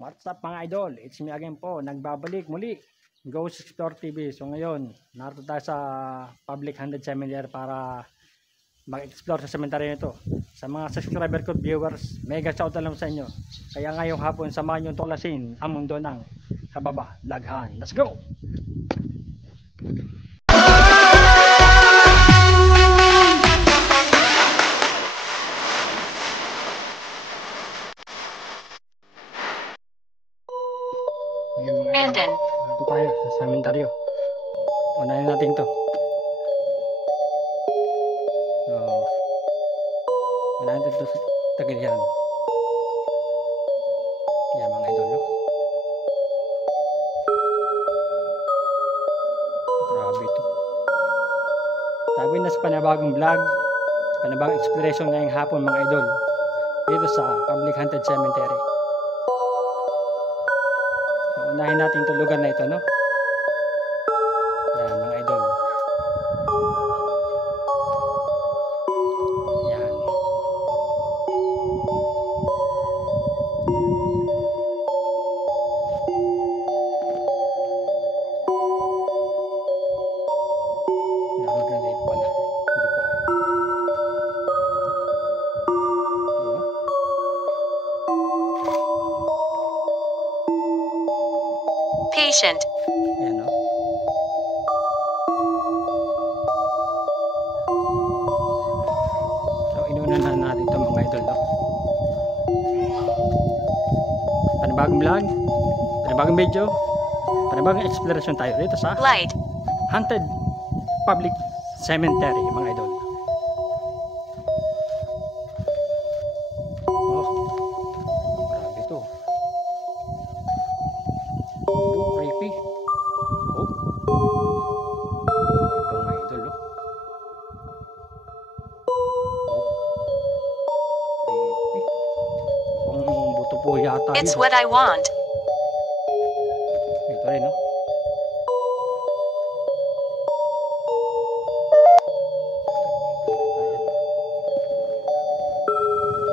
What's up mga idol? It's me again po. Nagbabalik muli. Ghost Explore TV. So ngayon, narito tayo sa public haunted cemetery para mag-explore sa cemetery nito. Sa mga subscriber ko, viewers, mega shout out lang sa inyo. Kaya ngayong hapon, samahan nyo tuklasin ang mundo ng kababa, laghan. Let's go! Brandon. Ito tayo sa cemetery. Unahin natin to. So, unahin natin to sa tagiliran. Yan mga idol. Grabe ito. Sabi na sa panibagong vlog, panibagong exploration ngayong hapon mga idol. Dito sa public haunted cemetery. Unahin natin itong lugar na ito, no? Yan, mga idol. Yan. Nakaganda ito pala. Hindi ko. Patient. Ayan, no? So, inunan na natin ito mga idol, no? Panibagong vlog, panibagong video, panibagong exploration tayo dito sa Light. haunted public cemetery mga idol. Oh, grabe ito. Oh, creepy. Oh, ito mga idol, oh. Creepy. Mukhang buto po yata It's yun. what I want. Ito rin, no?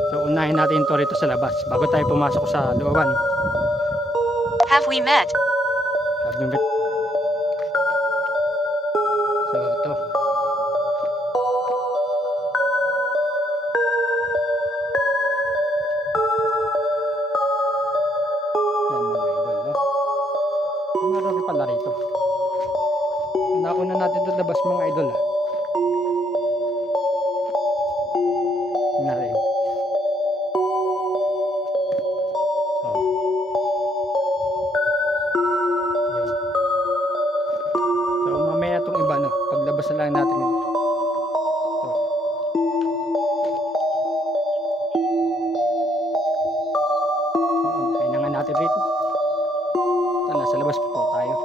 So, unahin natin ito rito sa labas bago tayo pumasok sa looban. Have we met? Have you met? So, ito. Yan mga idol, no? Meron rin pala rito. Nauna natin ito labas mga idol, ha? Na rin. Oh. Yun. So, mamaya itong iba, no? Paglabas na lang natin ito. So. Kaya na nga natin rito. Ito, nasa labas po tayo.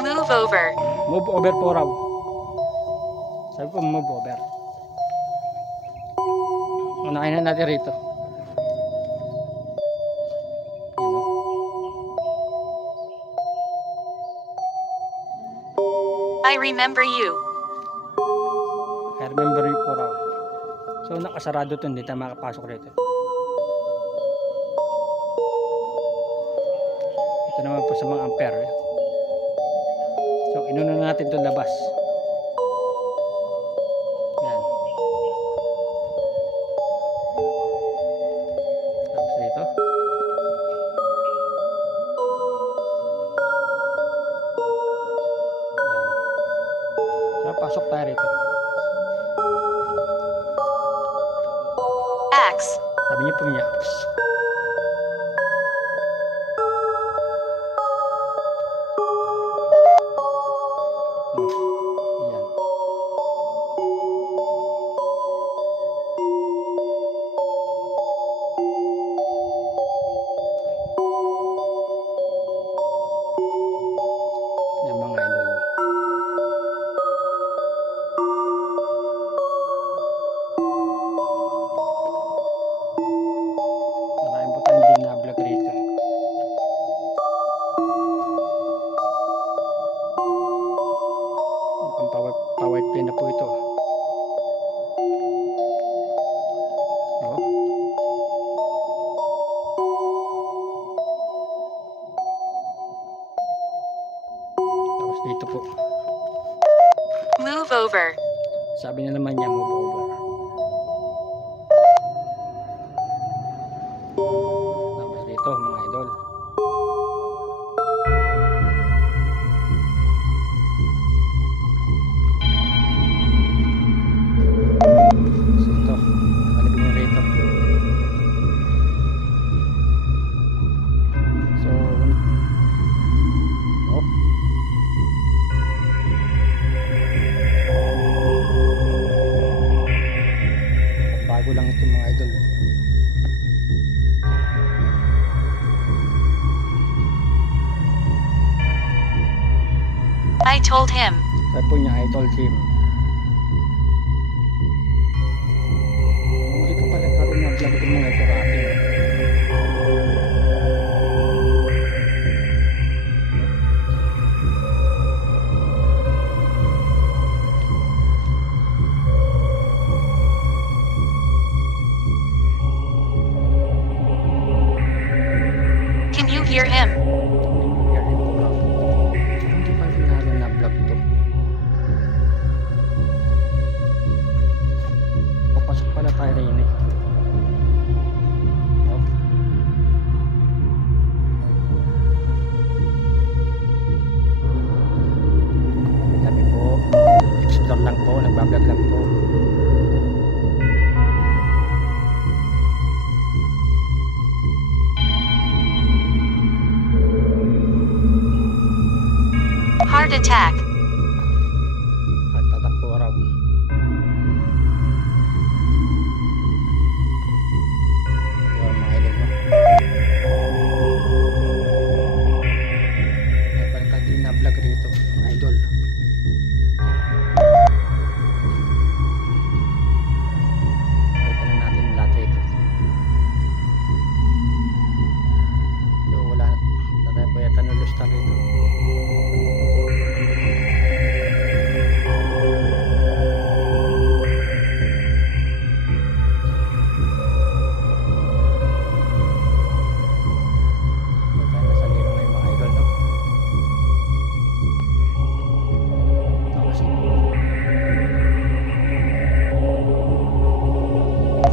Move over. Move over po raw. Sabi ko move over. Unahin na natin rito. Yan, no? I remember you. I remember you po raw. So nakasarado ito, hindi tayo makapasok rito. Ito naman po sa mga ampere. So inuna natin ito labas. Yan. Tapos dito. Yan. So pasok tayo rito. Axe. Sabi niyo po niya. Yan. Yan mga idol. po. Move over. Sabi na naman niya, move over. Sabi dito mga idol. So ito, nakalagay niya rito. So, oh. Bago lang ito mga idol. I told him. Sabi po niya, I told him. Hindi ko pala natin na-vlog itong mga ito atin. Can you hear him? Hindi pa rin natin na-vlog to. Papasok pala tayo rin eh. Oh. Sabi po, explore lang po, nagbablog lang po. Heart attack. At tatakbo raw. Yun mga idol no? Ay pala tayo din na vlog rito mga idol. Ito lang natin lahat rito. So wala na tayo po yata nulusta rito.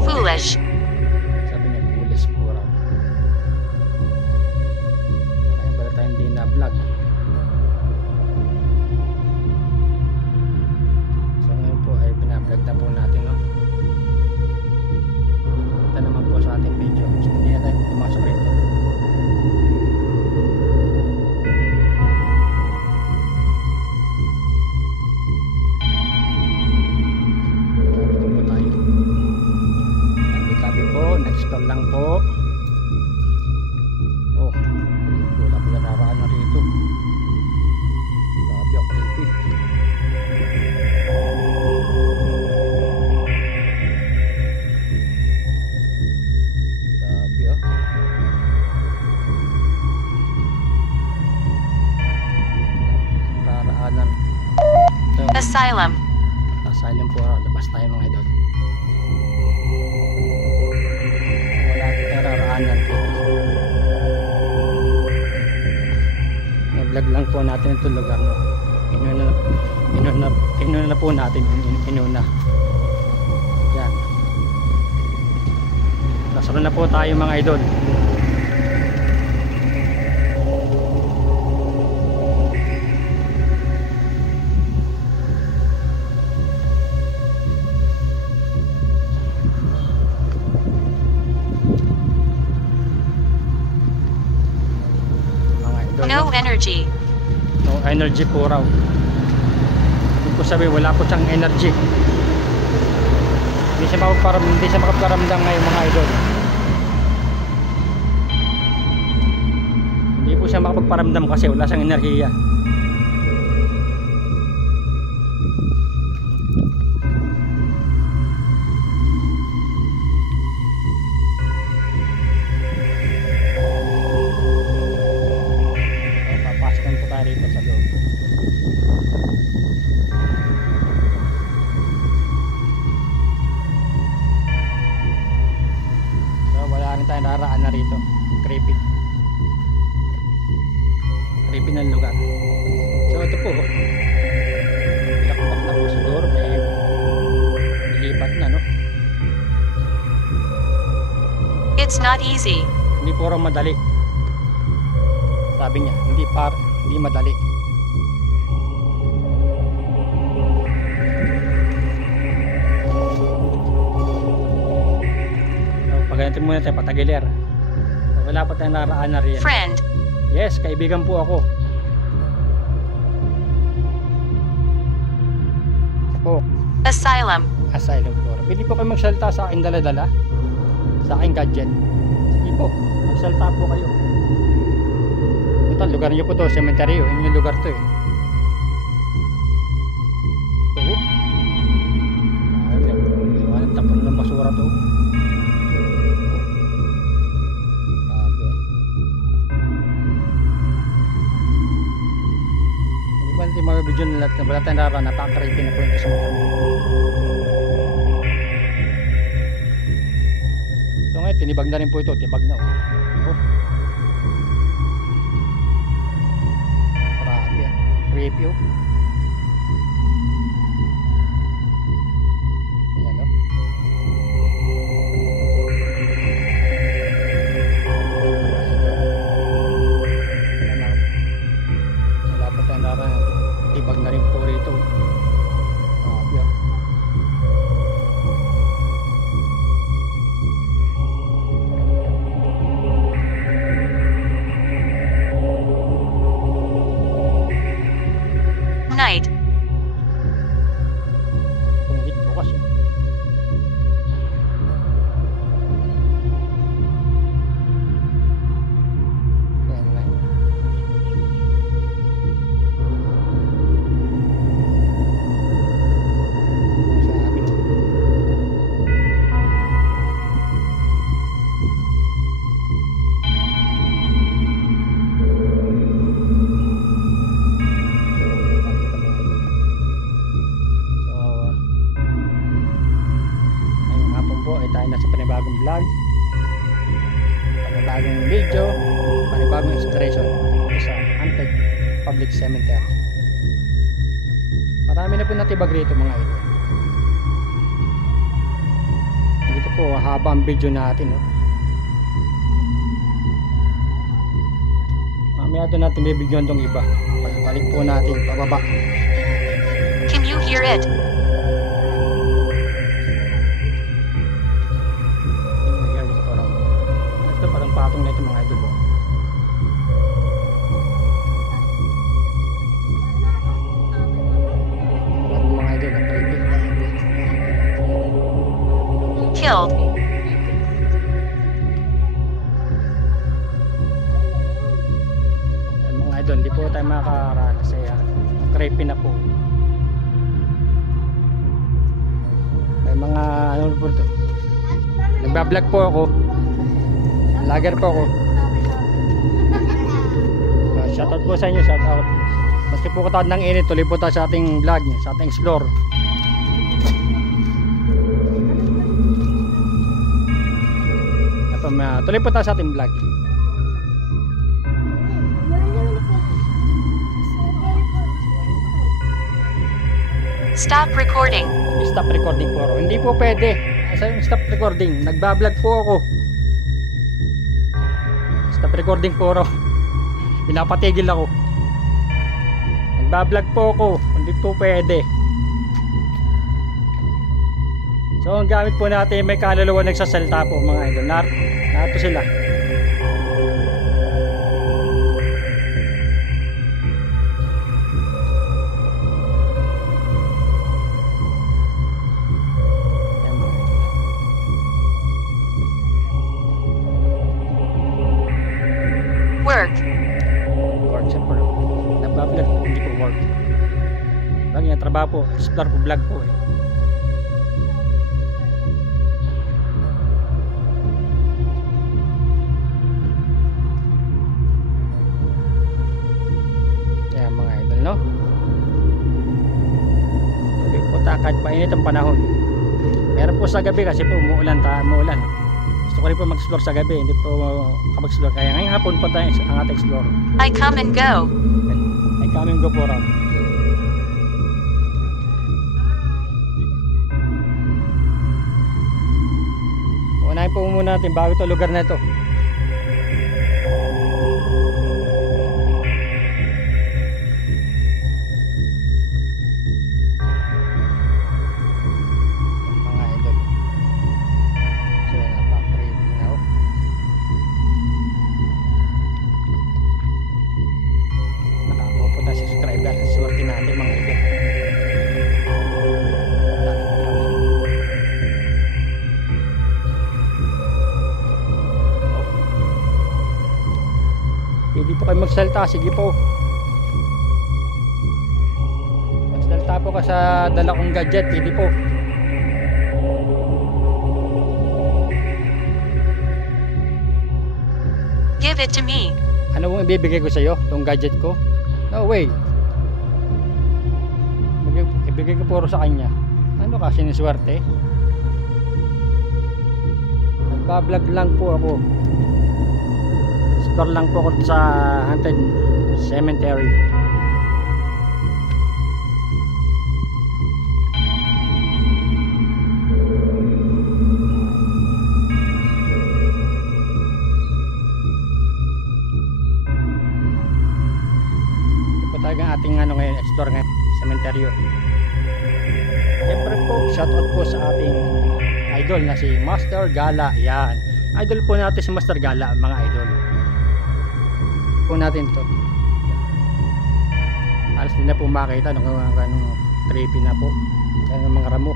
Foolish. Sabi niya, pulis po raw. Kaya pala tayong hindi na-vlog. So ngayon po ay pina-vlog na po natin, no? Ito naman po sa ating video. So hindi na tayo pumasok rito. Dito po tayo. Tabi po, nag-stall lang po. Oh, wala pa nararaan na rito. Grabe, ang creepy. Grabe oh. Nararaanan. So, Asylum. asylum po, labas tayo mga idol. Wala akong nararaanan dito. Na-vlog lang po natin itong lugar no. Inuna po natin. Inuna. Yan. Nasaro na po tayo mga idol. No energy. No energy po raw. Ibig ko sabi wala po siyang energy. Hindi siya makapagparamdam ngayon mga idol. Hindi po siya makapagparamdam kasi wala siyang enerhiya. Papaskan po tayo rito sa loob. So wala rin tayong naraan na rito. Creepy. Creepy ng lugar. So ito po. It's not easy. Hindi po raw madali. Sabi niya, hindi madali. Paggantin muna tayo patagiler. Wala pa tayong naraan na riyan. Friend. Yes, kaibigan po ako. Po. Asylum. Asylum po. Pwede po kayo magsalita sa aking dala-dala. Sa aking gadget. Sige po, magsalita po kayo. Ito, lugar niyo po to, cemetery. Yun yung lugar to eh. Ito. Walang tapon ng basura to. Hindi mga video nila na wala tayong nara, napaka-creepy na po yung sa mga. So ngayon, tinibag na rin po ito, tibag na oh. Grabe ah, creepy oh. Ayan oh. Wala pa tayong nara, tibag na rin po rito. Grabe ah. Night. Tunggit bukas eh. Ayan na. Sa amin. Ngayong hapon po ay tayo na sa panibagong vlog, panibagong video, panibagong inspiration dito sa Antec Public Cemetery. Marami na po natibag rito mga idol. Dito po haba ang video natin no? Mamaya doon natin bibigyan tong iba. Pagbalik po natin pababa. Can you hear it? Ito parang patong na ito mga idol. Parang mga idol ang creepy. Killed. Mga idol, hindi po tayo makakaranas kaya creepy na po. May mga ano po ito. Nagbablog po ako. Vlogger po ako. Shoutout po sa inyo, shoutout. Maski po katawad ng init, tuloy po tayo sa ating vlog niya, sa ating explore. Tuloy po tayo sa ating vlog. Stop recording. Stop recording po ako. Hindi po pwede. Stop recording. Nagbablog po ako. Stop recording po ako. Pinapatigil ako. Nagbablog po ako. Hindi po pwede. So ang gamit po natin, may kaluluwa nagsasalita po mga idol. Narito sila. Work. Work siya po. Nagbablog, hindi po work. Lagi yung trabaho po. Explore po, vlog po eh. Kaya mga idol no. Tuloy po tayo kahit painit ang panahon. Meron po sa gabi kasi po umuulan. Gusto ko rin po mag-explore sa gabi, hindi po kapag-explore. Kaya ngayong hapon po tayo ang ating explore. I come and go. Ay coming go po raw. Unahin Sisirain po muna natin bago ito lugar na ito. Mga idol. So, napaka-creepy na oh. Nakakupo na si subscriber. Swerte natin mga idol. Pwede po kayo magsalita, sige po. Magsalita po ka sa dala kong gadget, pwede po. Give it to me. Ano pong ibibigay ko sa iyo, itong gadget ko? No way. Ibigay ko puro sa kanya. Ano ka, siniswerte? Nagbablog lang po ako. Store lang po ako sa Haunted Cemetery. Ito po talaga ating ngayon, explore ngayon, cemetery. Siyempre po, shoutout po sa ating idol na si Master Gala. Yan. Idol po natin si Master Gala, mga idol. Po natin to. Alas din na po makita nung creepy na po. Yan ang mga ramo.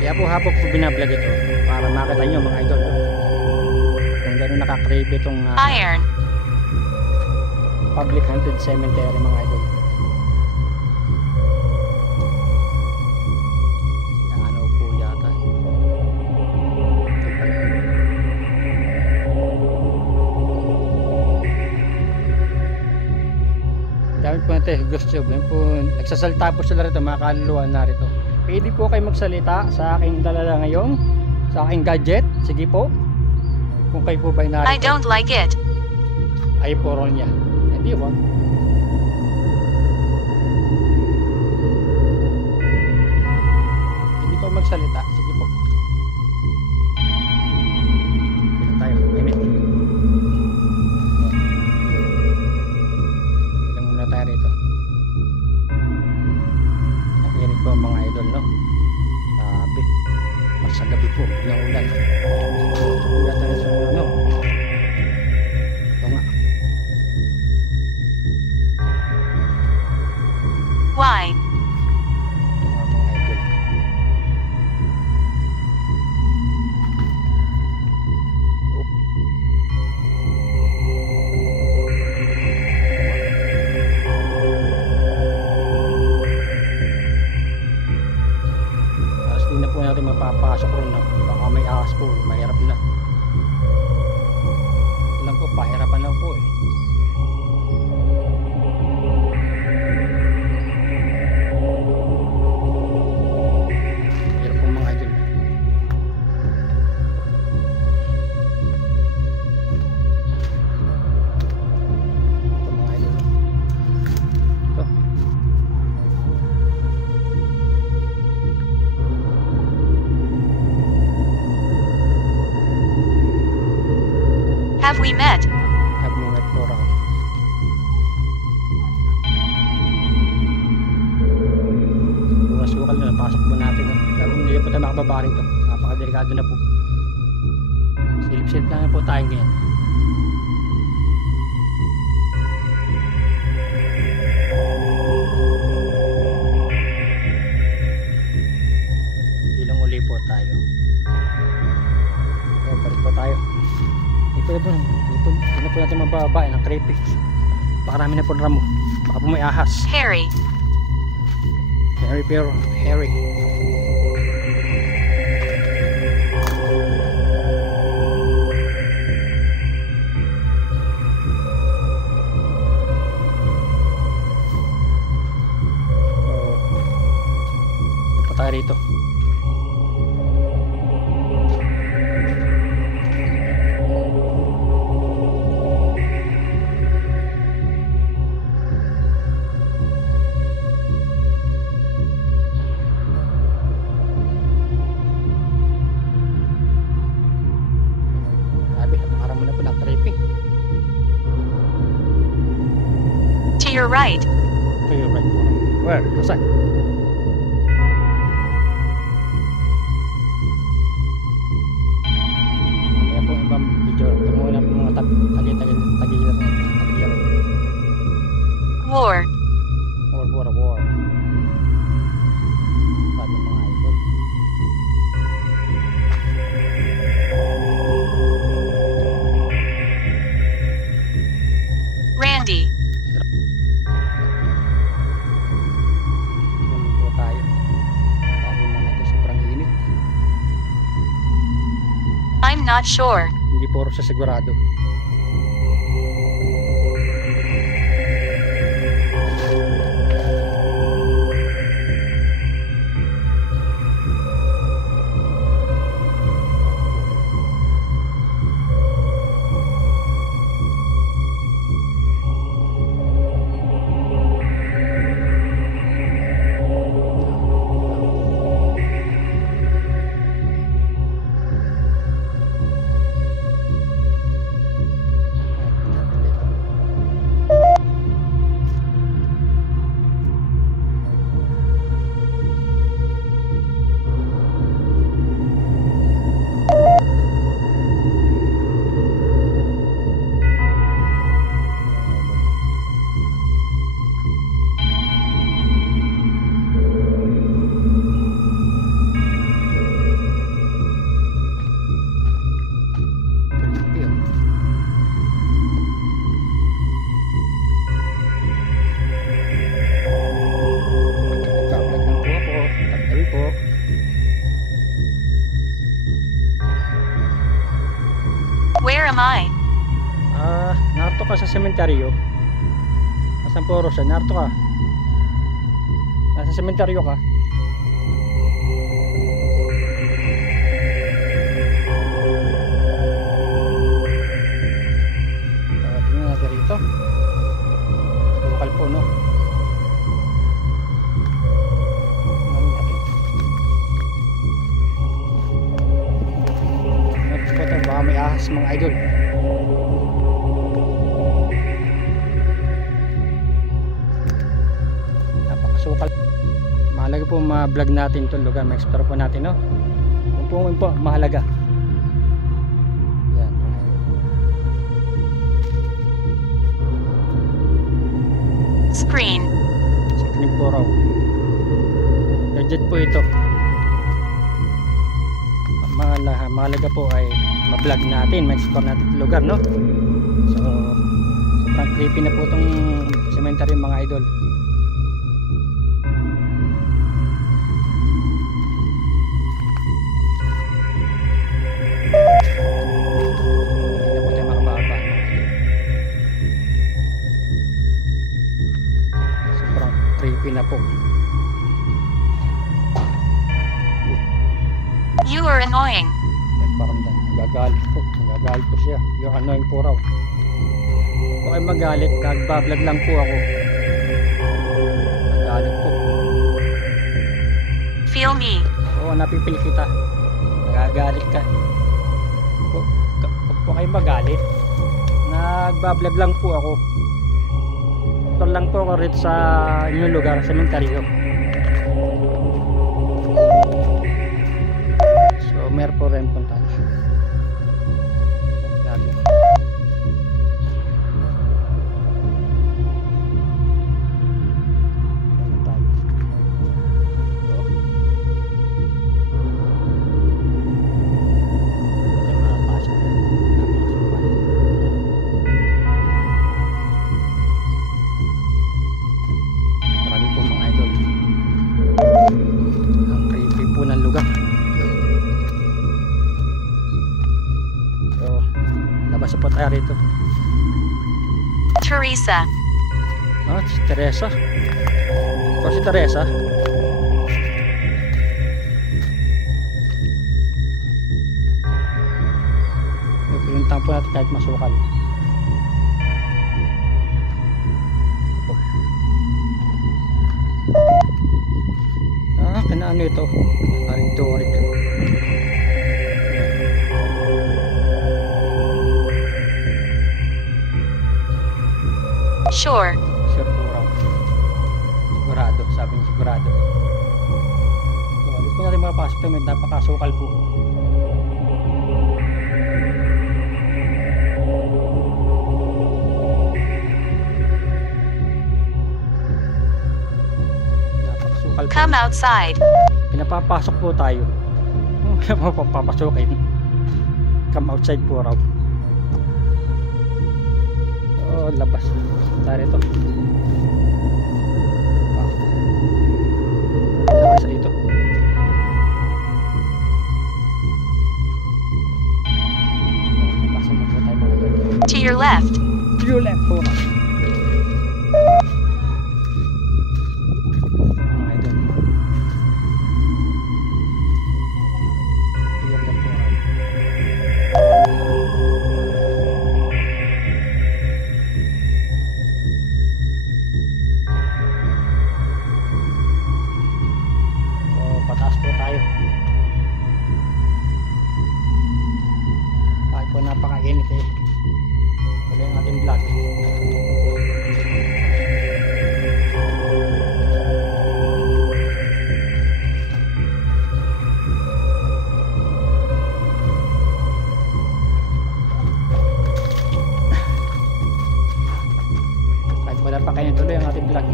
Kaya po hapok po binablog ito para makita nyo mga idol. Kung gano'n naka-creepy itong Iron. public haunted cemetery mga idol. Ano po yata. Dami po natin gusto po. Nagsasalita po sila rito, mga kaluluwa na rito. Pwede po kayo magsalita sa aking dalala ngayon, sa aking gadget. Sige po. Kung kayo po ba'y narito. I don't like it. Ay po ron niya. Hindi po. Hindi po magsalita. Sige po. Dito tayo. Limit. Ilang muna tayo rito. Nakikinig po ang mga idol, no? Sabi. Mas sa gabi po. Ng ulan. Wala tayo sa ano. Ito nga. Why? Ito nga mga idol. Oh. Alas din na po natin mapapasok ron na. Baka may ahas po. Mahirap na. Alam po, pahirapan lang po eh. Mahirap po mga idol. Ito mga idol. Ito. Have we met? Have mo met po raw. Sukal na, napasok po natin. Pero hindi po tayo makababa rito. Napakadelikado na po. Silip-silip lang na po tayo ngayon. Ilang uli po tayo. So, balik po tayo. Hindi na po natin mababa ng creepy. Baka namin na po ramo. Baka po may ahas. Harry. Harry. Ito pa tayo rito. Where? Asan? Mamaya po ibang video. Ito muna po mga tagilan. War. War. Sabi mga idol. Randy. Ganun po tayo. Sabi mga ito sobrang init. I'm not sure. Hindi puro sa sigurado. Where am I? Narito ka sa sementeryo. Nasaan po Rosa? Narito ka. Nasa sementeryo ka. Tingnan natin rito. Lokal po, no? Baka may ahas mga idol. Napakasukal. Mahalaga po ma-vlog natin itong lugar, ma-explore po natin, no? Yun po mahalaga. Yan. Screen. Screen po raw. Legit po ito. Mahalaga po ay ma-vlog natin, ma-explore natin itong lugar, no? So sobrang creepy na po itong cemetery mga idol. Hindi na po tayo makababa. Sobrang creepy na po. You are annoying. Paramdam, nagagalit po siya. You're annoying po raw. Huwag kayo magalit, nagbablog lang po ako. Nagalit po. Feel me. Oo, napipil kita. Nagagalit ka. Huwag po kayo magalit. Nagbablog lang po ako. Ito lang po ako rito sa inyong lugar, sa sementeryo. So, meron po rin punta. Marami po mga idol. Ang creepy po ng lugar. So, labas po tayo rito. Teresa. Si Teresa. O si Teresa. Pinuntahan po natin kahit masukal. Kinaano ito? Aring-turik. Sure. Sure po raw. Sigurado, sabi papasok tayo, napakasukal po. Napakasukal po. Come outside. Pinapapasok po tayo. Kaya po papapasukin. Come outside po raw. Oh, labas. Tari ito. Labas sa ito. Papasin mo po tayo mga idol. To your left. To your left po raw. Mga idol. To your left po raw. Pataas po tayo. Kahit po napakainit eh. Wala yung ating vlog. Kahit po napakainit tuloy ang ating vlog.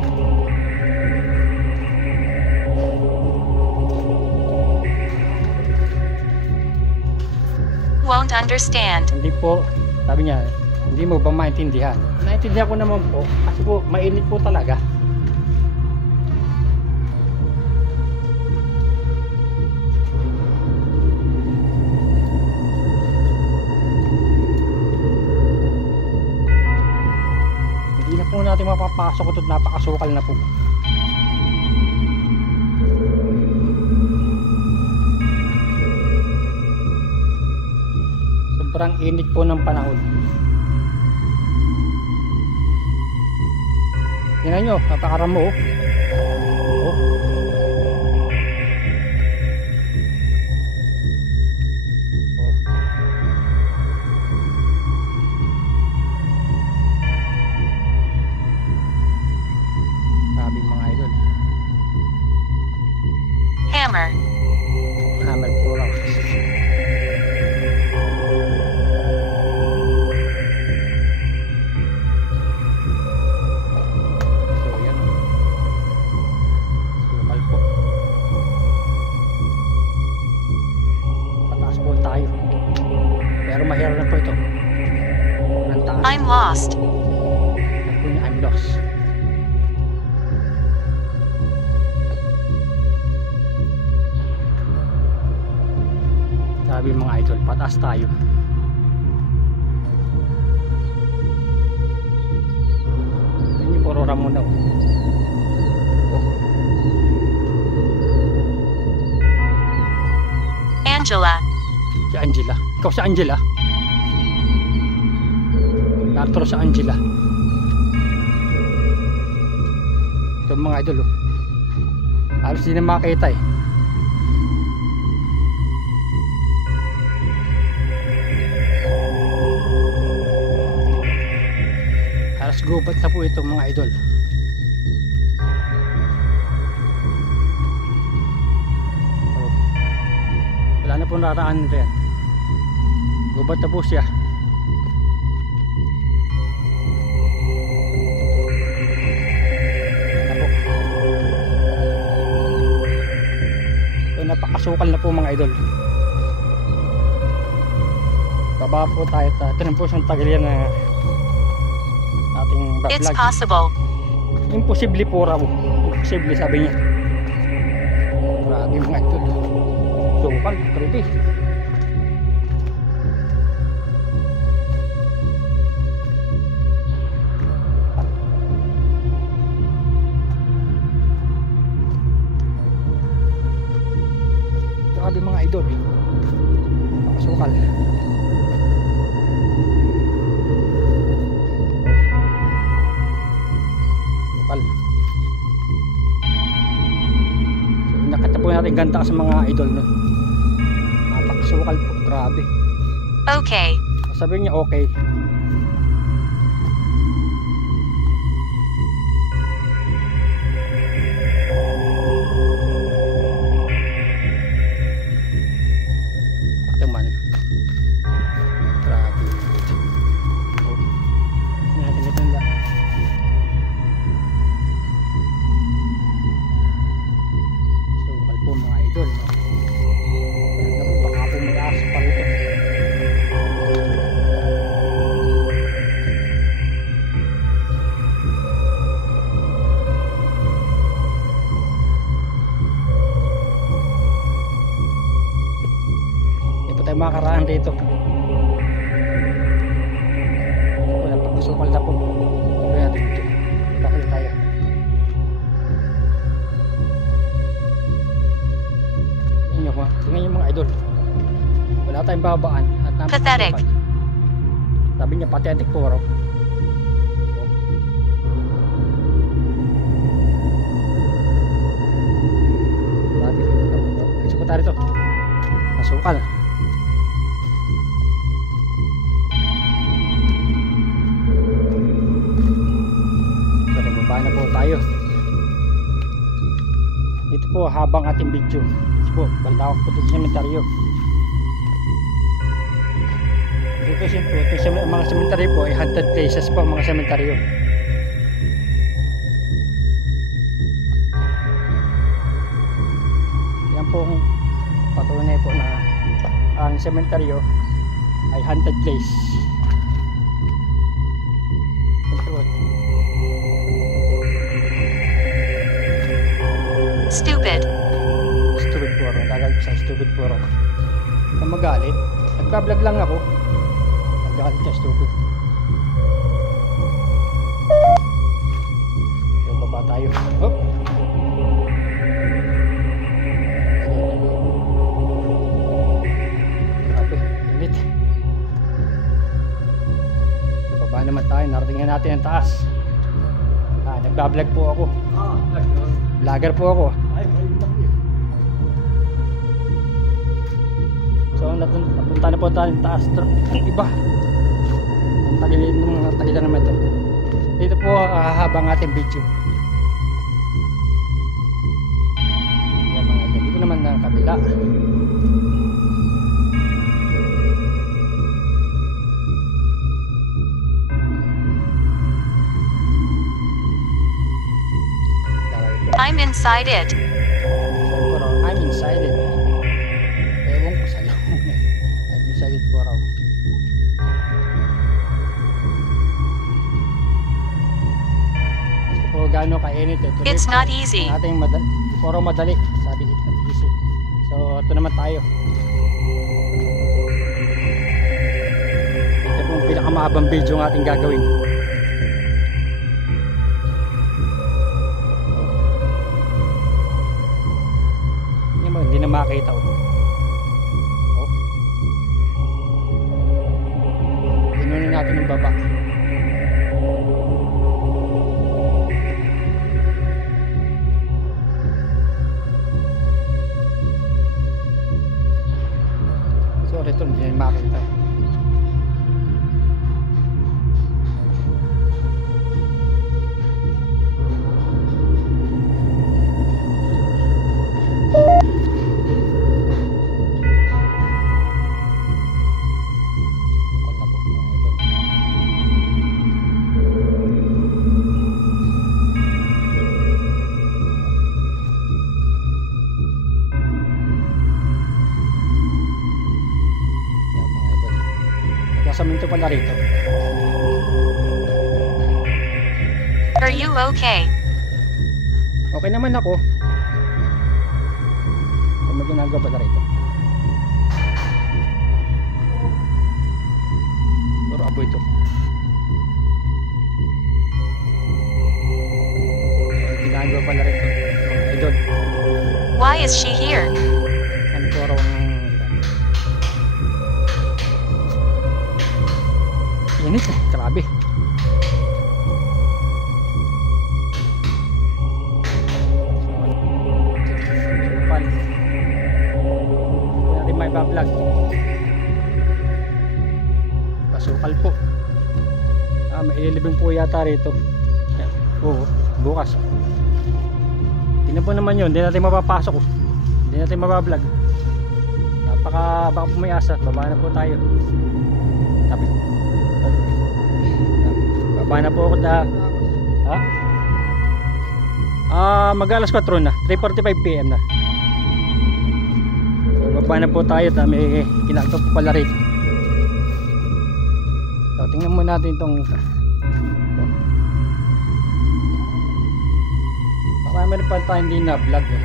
Won't understand. Hindi po, sabi niya, hindi mo ba maintindihan? Naintindihan ko naman po, kasi po mainit po talaga. Hindi na po natin mapapasok ito, napakasukal na po. Sobrang init po ng panahon. Tingnan nyo, napakaramo oh. Oh. Oh. Sabi mga idol. Hammer. Hammer po lang. Tayo. Pero mahirap na po ito. I'm lost. I'm lost. Sabi mga idol, pataas tayo. Ito yung puro ramo daw. Angela. Si Angela. Ikaw si Angela? Nartro sa Angela. Ito mga idol oh. Halos di na makita eh. Halos gubat na po ito mga idol. Wala na po naraan nito yan. Gubat na po siya. So, napakasukal na po mga idol. Baba po tayo. Ito na po isang tagalian na ating vlog. It's possible. Imposible po raw. Imposible sabi niya. Grabe mga idol. Sukal, creepy. Grabe mga idol. Sukal. Sukal. So, nakita po natin ganda sa mga idol no. Napakasukal po, grabe. Okay. Sabi niya okay. idol. Ganda po, baka po mag-aas pa rito. Hindi po tayo makakaraan dito. Wala, pagkasukal na po. Kaya natin dito. Bakit tayo? Tingnan yung mga idol. Wala tayong babaan at Pathetic. Sabi niya pathetic po raw. Masukal tayo rito. Masukal. So bababa na po tayo. Ito po habang ating video. Po, banda ako po sa sementeryo. Dito po, mga sementeryo po ay haunted places po mga sementeryo. Yan po ang patunay po na ang sementeryo ay haunted place. Stupid. Stupid puro, gagal sa stupid puro. Kung magalit, nagpa-vlog lang ako. Nagalit ka stupid. So, baba tayo. Hop. Grabe, init. So, baba naman tayo, narating na natin ang taas. Nagba-vlog po ako. Vlogger po ako. So napunta na po tayo taas ng iba. Ang tagilan naman ito. Dito po habang ating video. Yan mga ito. Dito naman ng kabila. I'm inside it. I'm inside it. Ewan ko sa'yo. I'm inside it po raw. Kasi po gaano kainit ito. It's not easy. Ating puro madali. Sabi it's not easy. So ito naman tayo. Ito po ang pinakamahabang video ng ating gagawin. Hindi na makita oh. Pinunin natin yung baba. Sorry, ito hindi na makita. Saminto pala rito. Are you okay? Okay naman ako. So, may ginagawa pala rito. Puro abo ito. May ginagawa pala rito. Idol. Why is she here? Ano po raw ang init eh, grabe. Supal. Kung natin may bablog. Pasukal po. May ilibing po yata rito. Oo, bukas. Tingnan po naman yun, hindi natin mapapasok. Hindi natin mabablog. Baka pumayasa, baba na po tayo. Tapi baba na po ako mag alas 4 na, 3:45 PM na. Baba na po tayo, may kinakto po pala rin. So tingnan mo natin itong marami rin pala tayo hindi na vlog eh.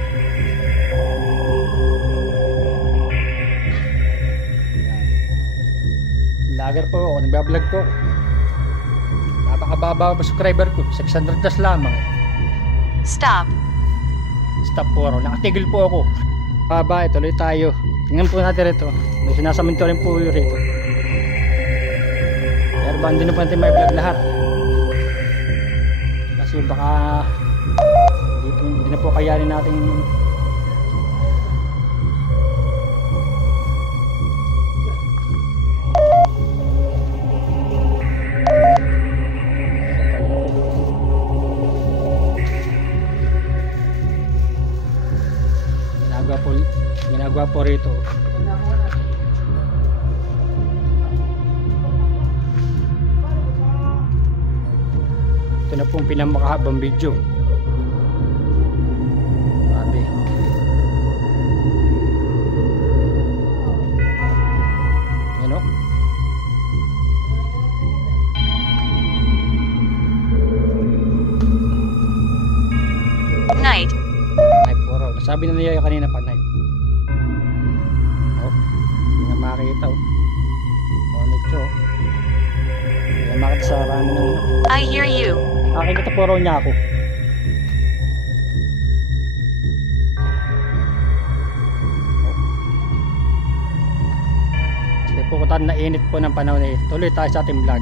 Vlogger po ako, nagbablog po. Napakababa pa subscriber ko, 600 plus lamang. Stop. Stop po ako, nakatigil po ako. Baba, tuloy tayo. Tingnan po natin rito. May sinasaminto rin po rito. Pero ba hindi na po natin may vlog lahat. Kasi baka hindi na po kayanin natin. Ginagawa po rito. Ito na po ang pinamakahabang video. Sabi. Yan o. Night. Ay puro. Nasabi na niya kanina pa night. Hindi na makita oh. Nito. Hindi na makita sa rami ng ano. I hear you. Nakikita po raw niya ako. Kasi po kutan na init po ng panahon eh. Tuloy tayo sa ating vlog.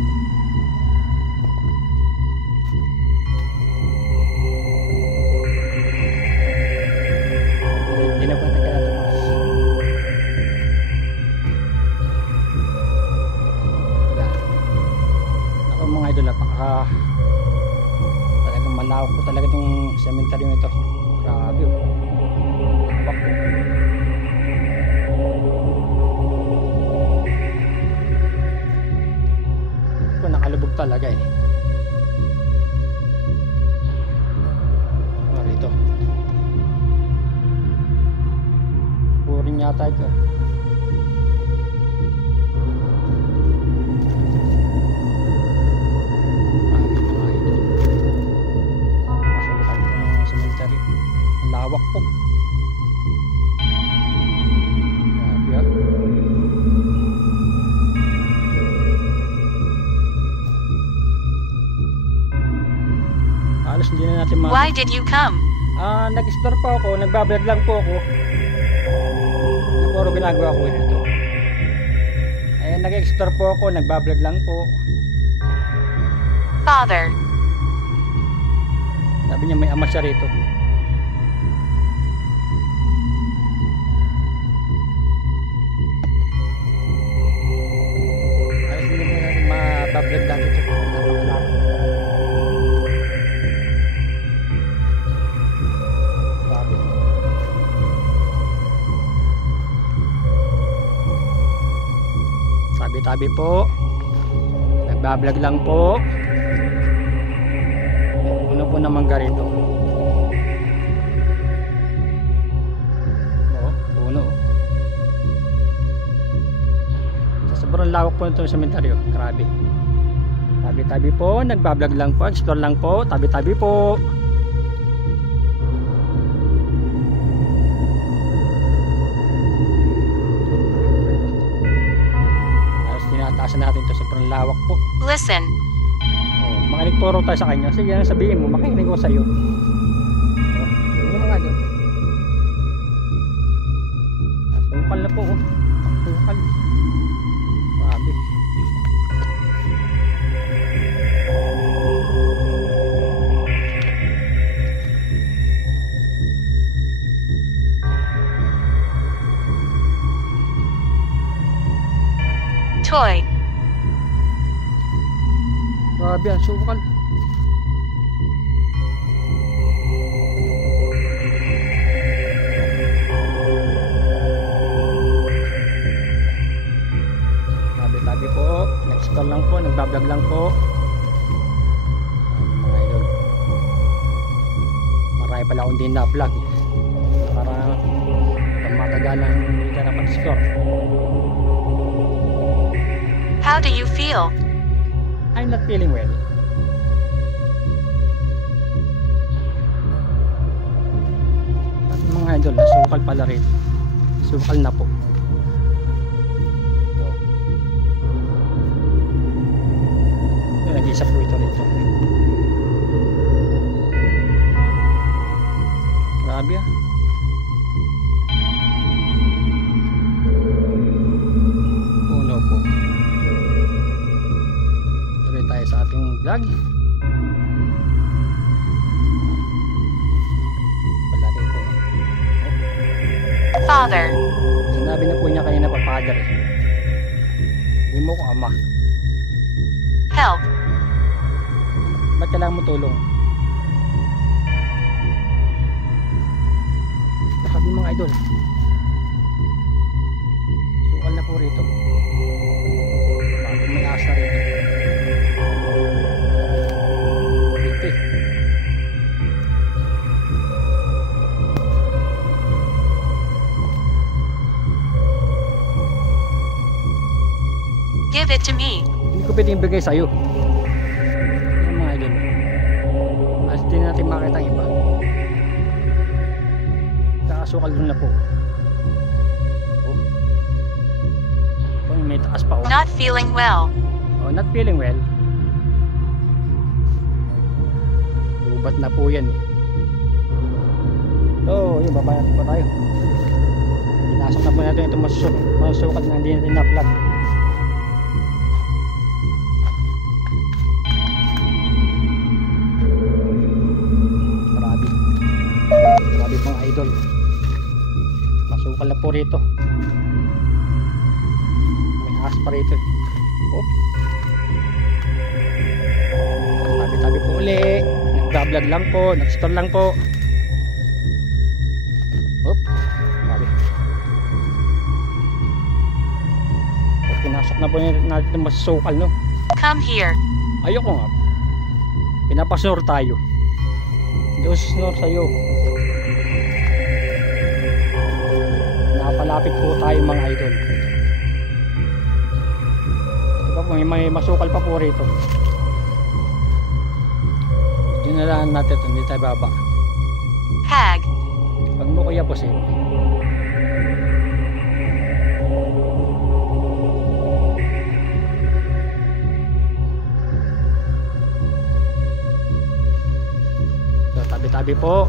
Hindi na po natin kaya tumas. Ako mga idol, talagang malawak po talaga itong cemetery nito. Grabe oh. Hawak po. Ito nakalubog talaga eh. Rito. Boring yata ito. Lawak po. Grabe ah. Halos hindi na natin Why did you come? Nag-explore po ako, nagbablog lang po ako. Puro ginagawa ko dito. Ayan, nag-explore po ako, nagbablog lang po. Father. Sabi niya may ama siya rito. Vlog natin ito. Tabi-tabi po. Nagbablog lang po. Puno po ng mangga rito. Puno. Sa sobrang lawak po ito sa sementeryo. Grabe. Tabi-tabi po, nagbablog lang po, explore lang po, tabi-tabi po. Tapos tinataasan natin ito, sobrang lawak po. Listen. Makinig po tayo sa kanya. Sige, yan sabihin mo, makinig ko sa iyo. Hindi mo nga doon. Sukal na po. Sukal. Grabe. Toy. Grabe ang sukal. Tabi-tabi po. Next call lang po. Nagbablog lang po. Mga idol. Marami pala akong din na vlog. Para matagalang hindi ka dapat explore. How do you feel? I'm not feeling well. At mga idol, nasukal pala rin. Sukal na po. Ito. Nag-isa po ito rito. Grabe ah. Uno po. Tuloy tayo sa ating vlog. Wala rito. Father. Sinabi na po niya kanina pa, father. Hindi mo ko ama. Help. Ba't kailangan mo tulong? Sabi mga idol. Sukal na po rito. Bago may asa rito. Rito eh. Give it to me. Hindi ko pwedeng ibigay sa'yo. Yung mga idol. At hindi natin makita ang iba. Kakasukal doon na po. Oh. Oh, may taas pa oh. Not feeling well. Oh, not feeling well. Lubat na po yan eh. So, yun, baba natin pa tayo. Pinasok na po natin itong masukat na hindi natin na-vlog. Grabe mga idol. Masukal na po rito. May ahas pa rito. Oh. Tabi-tabi po uli. Nag-vlog lang po. Nag-store lang po. Oh. Grabe. Oh, pinasok na po natin ng masukal, no? Come here. Ayoko nga. Pinapasnor tayo. Diyos snor sa'yo. Napalapit po tayo mga idol. Diba po, may masukal pa po rito. Dinalaan natin ito, hindi tayo baba. Hag. Pag mo kuya po siya. So, tabi-tabi po.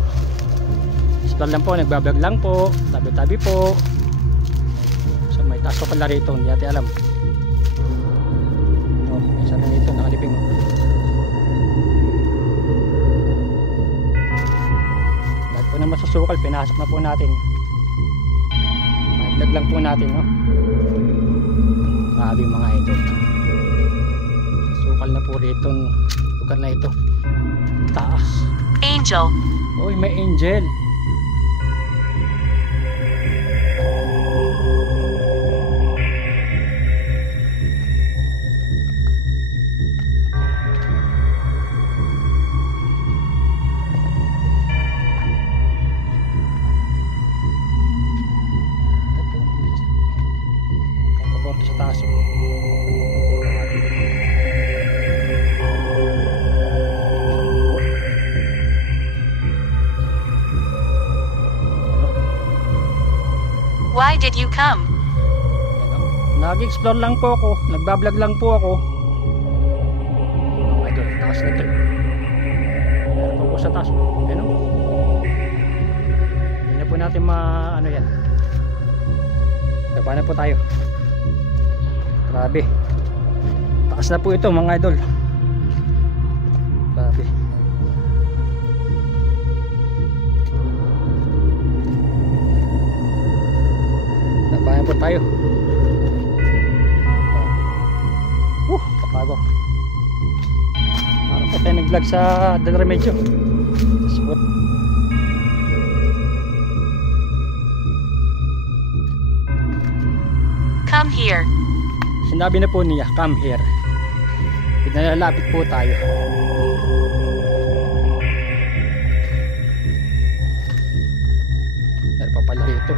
Explore lang po, nagbablog lang po. Tabi-tabi po. So may taso pala rito, hindi natin alam. Oh, may isa rin rito, nakaliping. Lahat po na masusukal, pinasok na po natin. Naglag lang po natin, no? Grabe mga idol. Sukal na po rito lugar na ito. Taas. Angel. Uy, may angel. Sa taas. Why did you come? Nag-explore lang po ako, nagbablog lang po ako. Oh, idol, taas na ito. Meron po sa taas. Ano? Hindi na po natin ano yan. Baba na po tayo. Grabe. Taas na po ito mga idol. Grabe. Nabayan po tayo. Pagod. Parang po tayo nag-vlog sa Del Remedyo. Come here. Sinabi na po niya, come here. Pinalalapit po tayo. Meron pa pala rito.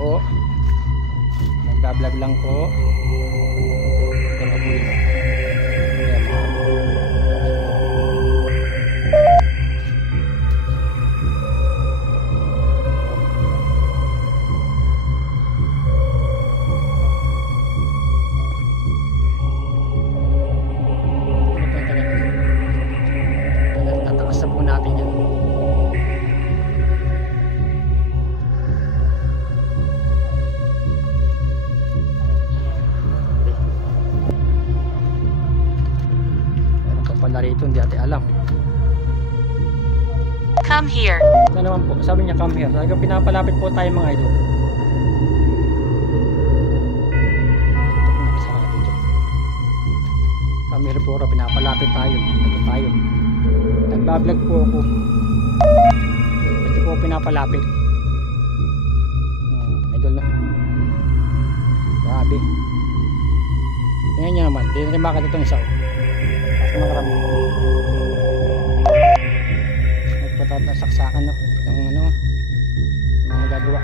po. Nagbablog lang po. Ito na po yun. Ayan, mga tatakas na po natin yan. Meron pa pala rito, hindi natin alam. Come here. Ito naman po, sabi niya come here. Talagang pinapalapit po tayo mga idol. Ito po nakasara dito. Come here po, pinapalapit tayo. Ito tayo. Nagbablog po ako. Ito po pinapalapit. Idol na. Grabe. Tingnan nyo naman. Hindi rin makita itong isa. Mas marami. Saksakan no. Yung ano. Yung mga nagagawa.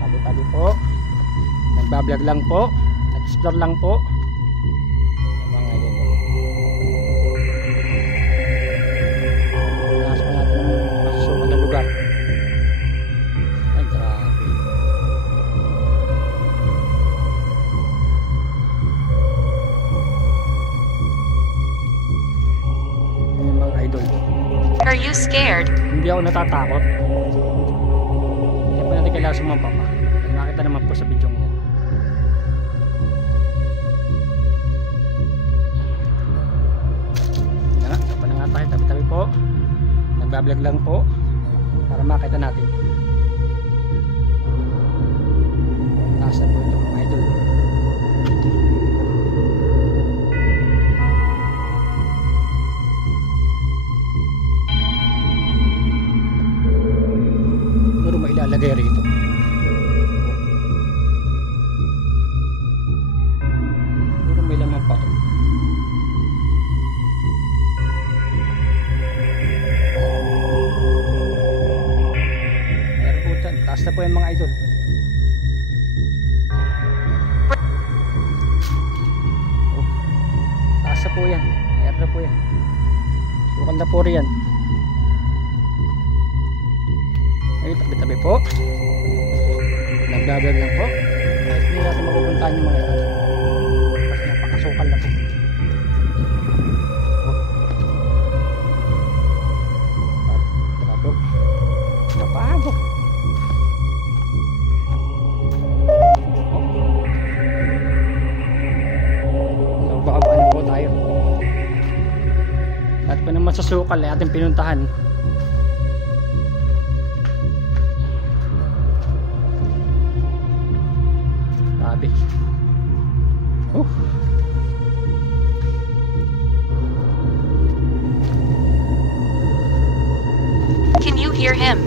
Tabi-tabi po. Nagbablog lang po. Nag-explore lang po. Mga idol. Lakas pa natin yung masusukan na lugar. Ay, grabe. Yung mga idol. Are you scared? Hindi ako natatakot. Kaya pa natin kailangan sumampa pa. Nakita naman po sa video yan. Ito na nga tayo, tabi-tabi po. Nagbablog lang po para makita natin. Taas na po ito mga idol. Siguro may ilalagay rito. Siguro may laman pa to. Meron po dyan. Taas na po yung mga idol. Oh. Taas na po yan. Meron na po yan. Sukan na po riyan. Ay, tabi-tabi po. Nagbablog lang po. Kahit hindi natin mapupuntahan yung mga ito. Kasi napakasukal na po. Grabe. Napago. So, baka na po tayo. At pa naman sa sukal ay ating pinuntahan. Grabe. Can you hear him?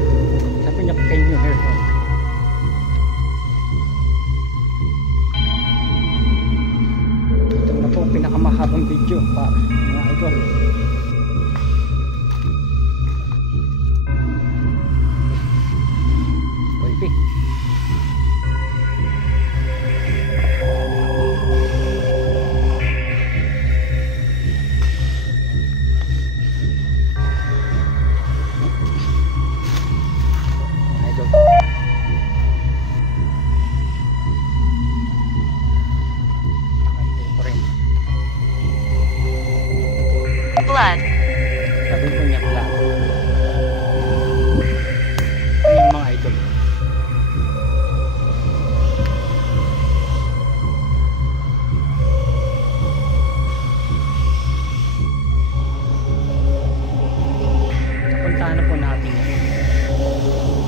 Sabi niya, can you hear him? Ito na po pinakamahabang video para mga idol. Baby. Blood. Sabi po niya blood. Ano yung mga idol? Napuntahan na po natin yan.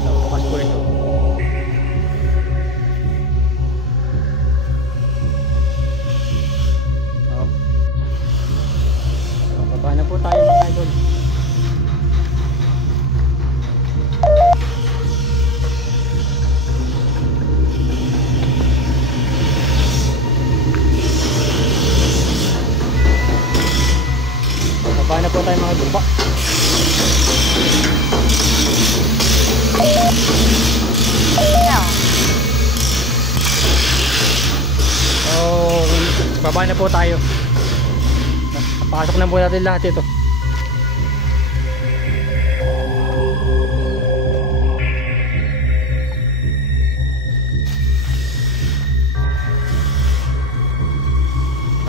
So, bukas po ito. Baba na po tayo mga idol. Baba na po tayo mga idol. Baba na po tayo. Pasok na po natin lahat ito.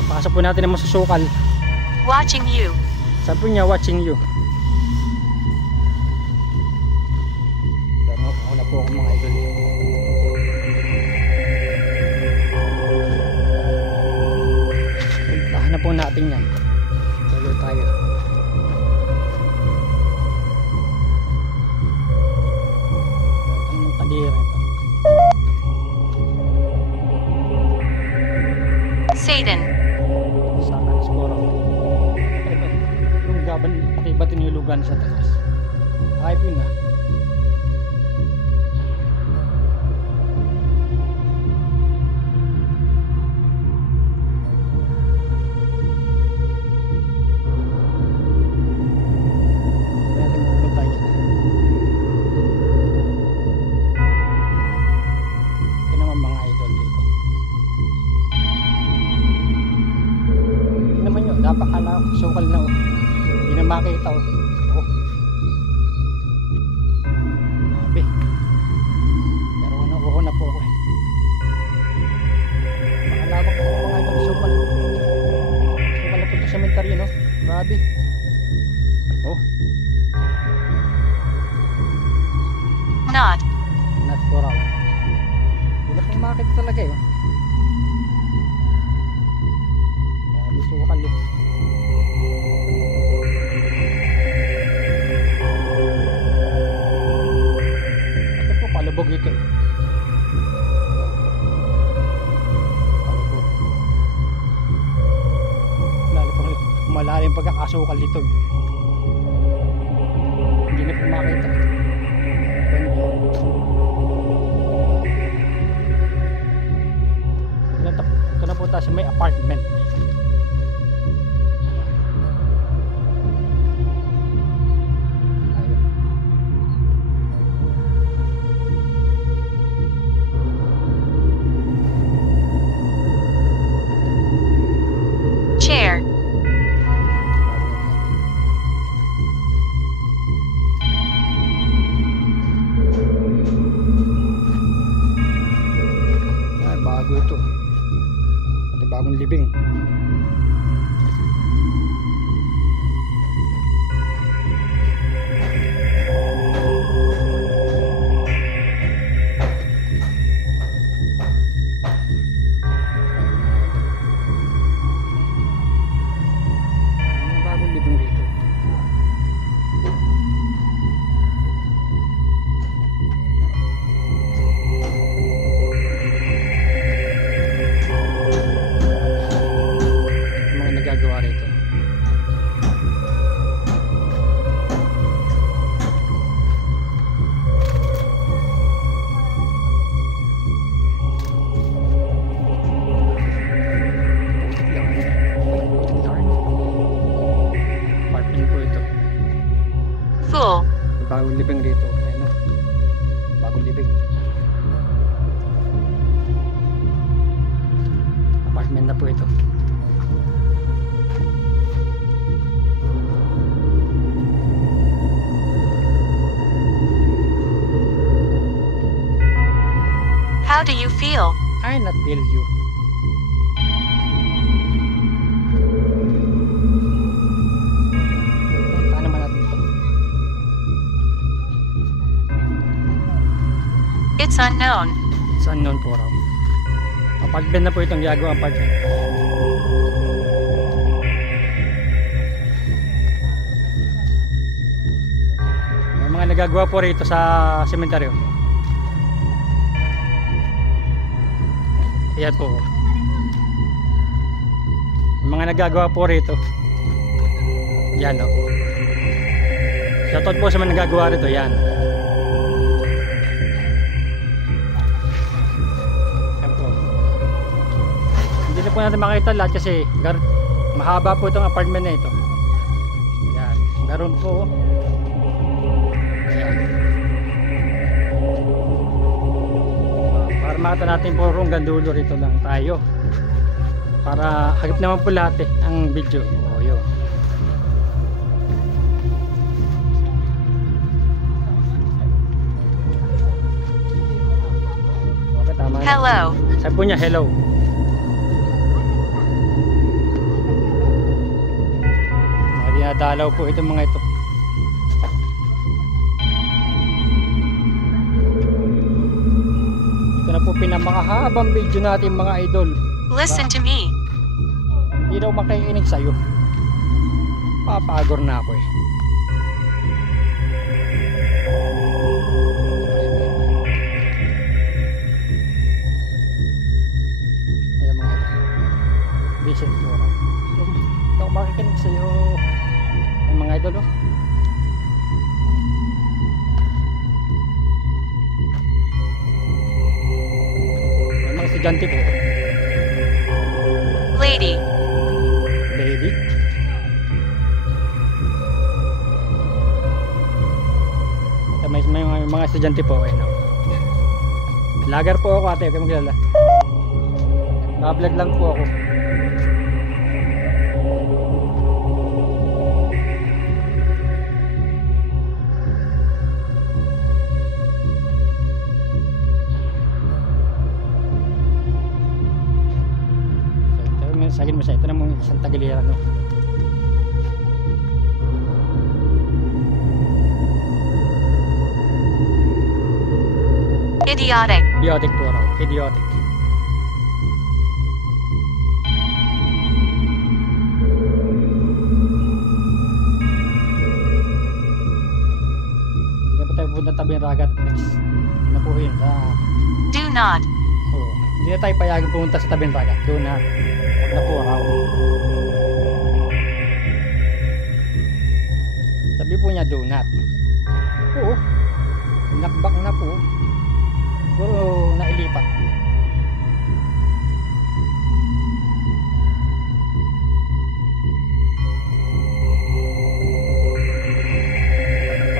Pasok po natin ang masusukal. Watching you. Sabi po niya, watching you. Pero ako na po ako mga idol. Puntahan na po natin yan. Tuloy tayo. Ang talira ito. Satan. Satan siguro. Yung gaban, iba tinulugan sa taas. Hype yun na. Napakala, sukal na oh. Hindi na makita oh. Oh. Grabe. Pero nakuha na po ako eh. Nakalawak po mga idol, sukal. Sukal na po sa cemetery no. Grabe. Oh. Not for all. Hindi na po makita talaga eh. Grabe sukal eh. Palubog ito. Palubog. Lalo pang malalim pagkakasukal dito. Hindi na po makita. Ito na po tayo sa may apartment. chair. Bago ito. Ito bagong libing. Full. Bagong libing dito. Ayun, bagong libing. Apartment na po ito. How do you feel? I not feel you. Punta naman natin ito. It's unknown. It's unknown po raw. Apartment na po itong ginagawa apartment. May mga nagagawa po rito sa sementeryo. Ayan po. Mga nagagawa po rito. Yan o. Shoutout po sa mga nagagawa rito. Yan. Yan po. Hindi na po natin makita lahat kasi mahaba po itong apartment na ito. Yan. Garon po. Ayan. Para makita natin po hanggang dulo rito lang tayo. para hagip naman po lahat ang video. O yun. Okay, tama na. Hello. Sabi po niya hello. Dinadalaw po itong mga ito. Ito na po pinamakahabang video natin mga idol. Listen to me. Hindi daw makikinig sa'yo. Papagor na ako eh. Ayan mga idol. Vision po. Hindi ako makikinig sa'yo. Ayan mga idol oh. Ayan mga estudyante po. Lady. Lady. Ito, may mga estudyante po eh, no? Vlogger po ako ate, huwag kayo maglala. Naka-vlog lang po ako. Sagin mo siya, ito na mong isang tagiliran no? Idiotic. Idiotic po raw, idiotic. Hindi po tayo punta tabi ng ragat next. Ano po yun? Do not. Oh, hindi na tayo payagan pumunta sa tabi ng ragat. Doon na. Na po raw. Sabi po niya donut. Oo. Nakbak na po. Siguro nailipat.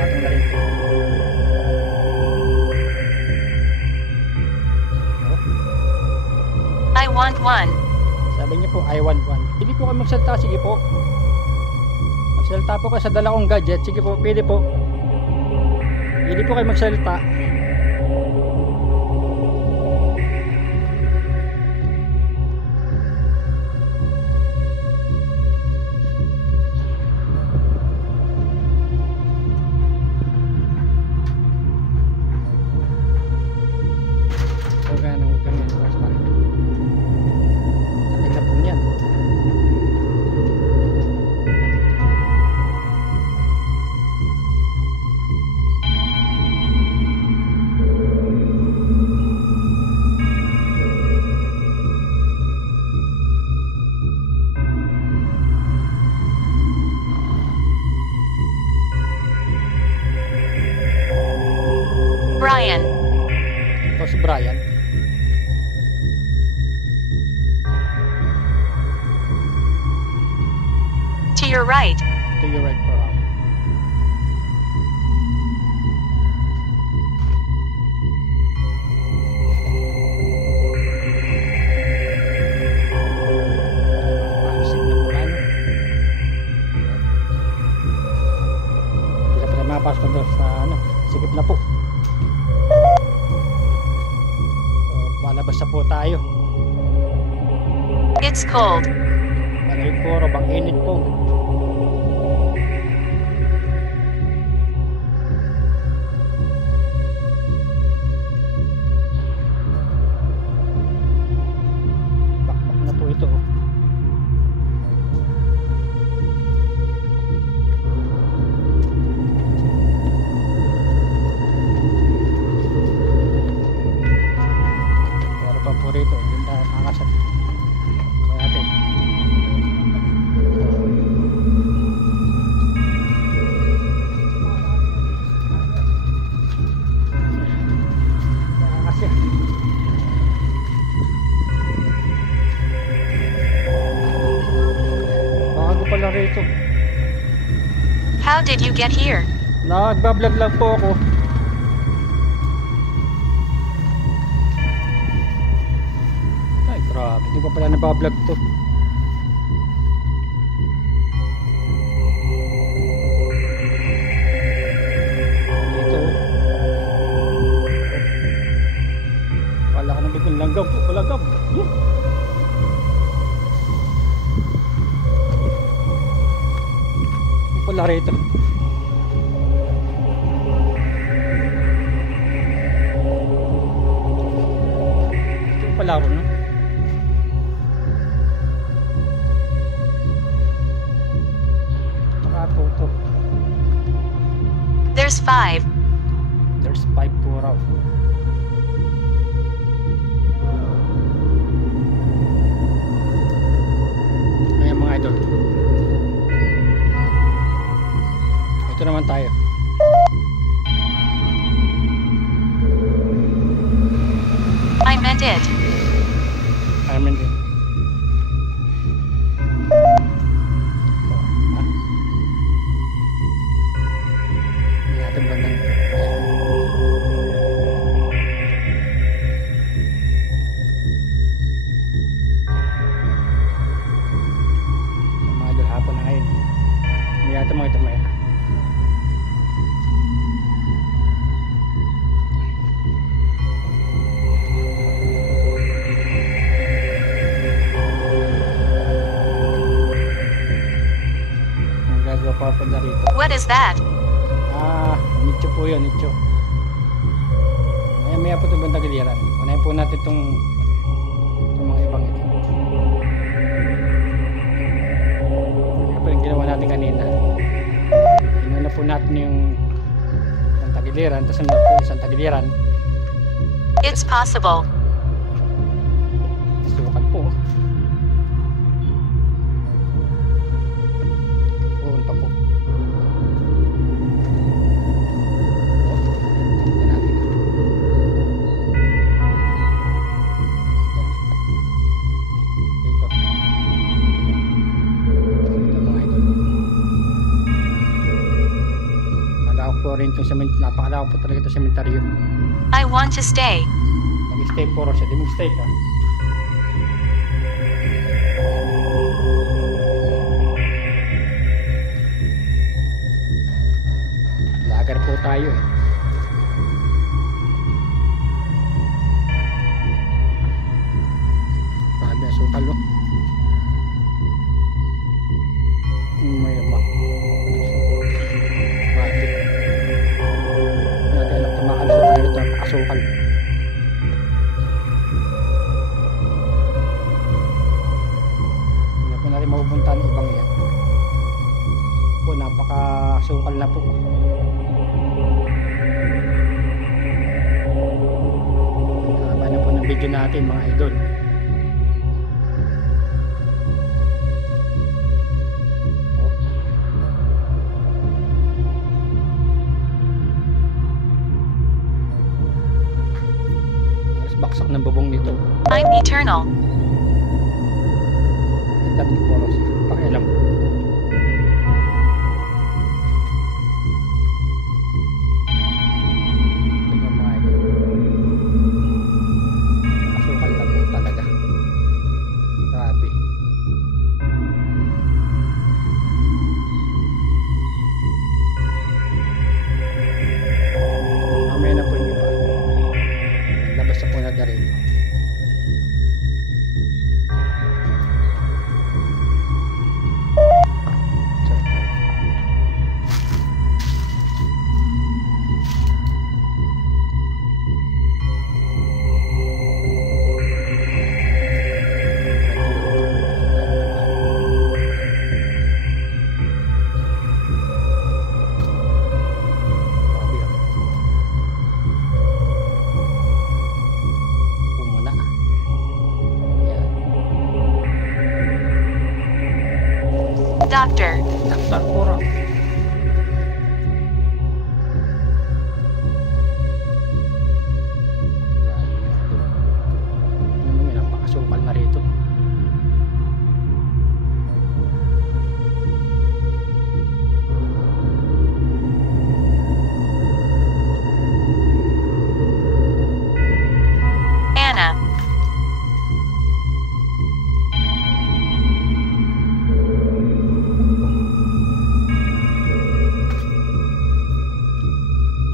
Patong na rin po. I want one. Sabi niya po, I want one. Hindi po kayo magsalita, sige po. Magsalita po kayo sa dala kong gadget. Sige po, pwede po. Hindi po kayo magsalita. So, ganun pa rin. Tingnan po niyan. Brian. Ito si Brian. To your right. To your right po raw. Pansin na po yan. Hindi na pala mapasok doon sa ano, sikip na po. So, palabas na po tayo. It's cold. Malamig po raw, bang init po. Bakbak na po ito. Pero pa po rito, hindi tayo makakasat. Kaya natin. Kasi bago pala rito. How did you get here? Nagbablog lang po ako. Ay, grabe. pa pala nabablog to. Dito. Wala ka nang biglang langgam po. Langgam. Yun. Wala rito. Ito palaro na. Ito. There's 5. There's 5 po raw. Ayan mga idol. Ito naman tayo. I meant it. I meant it. Ating bandang mga idol, hapon na ngayon. May ata mga ito may ang gagawa pa pa na rito. What is that? Nicho po yun, nicho. Maya po itong bandang giliran. Unahin po natin itong mga ibang ito. Ito po yung ginawa natin kanina. Inuna po natin yung tagiliran, tapos naman po isang tagiliran. It's possible. Sukat po. Uun pa po. Rin itong napakalawak po talaga ito sementaryo. I want to stay. Mag-stay po rin siya. Di mag-stay ka. Lagar po tayo eh. Sabi ang sukal no. May mak. Asukal. Hindi po natin mapupunta ng ibang yan. Po, napaka-asukal na po. Haba na po ng video natin mga idol. Baksak ng bubong nito. I'm eternal. Tatlo poros. Pakialam. Tingnan mga idol. Asukal na po talaga. Grabe. Mamaya na po yung iba. Labas na po natin rito. Doctor. Doktor puro. Napakasukal na rito. Anna.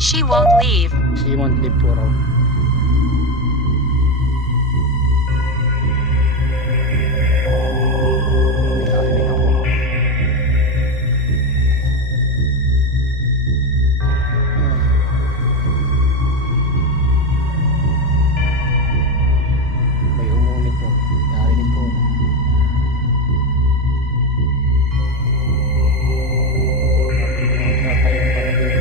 She won't leave. She won't leave po raw. Narinig ako. May umuulit po. Narinig po. Tatayang para dito.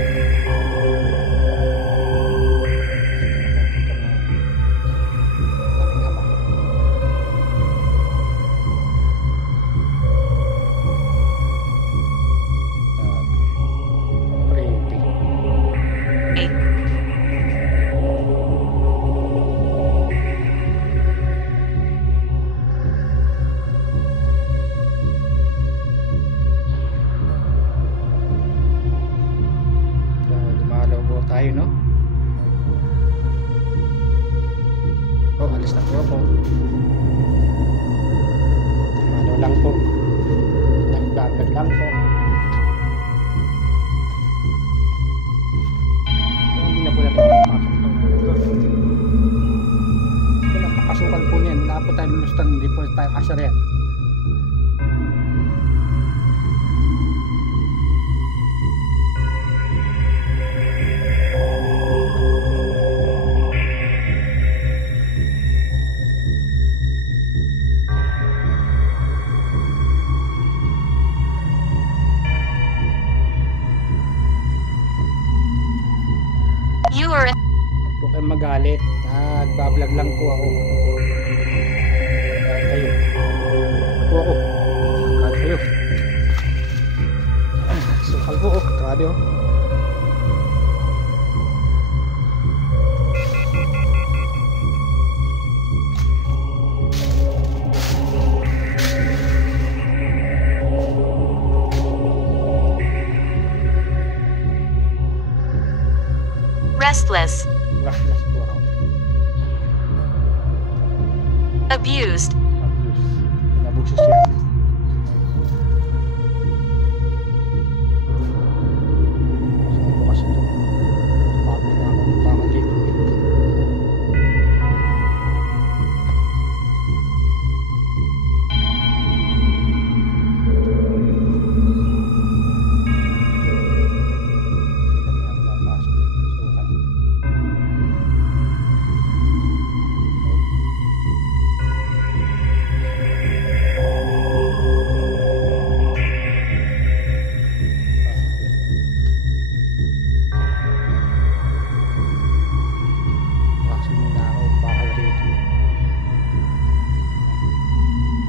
Tayo, no? Oh, alis na po ako. Ano lang po. Nag-vlog lang po. Hindi na po natin makapasok. Kung napakasukan po niyan, wala po tayo lulustan, hindi po tayo kasarian. You are in. Huwag po kayo magalit. Nagbablog lang po ako. Kahit kayo. Po ako. Kahit kayo. Sukal po. Grabe oh. Restless. Restless po ako. Abused. Abuse. Nabugsos siya. Saan po kasi ito? Bakit na ako ng pangal dito?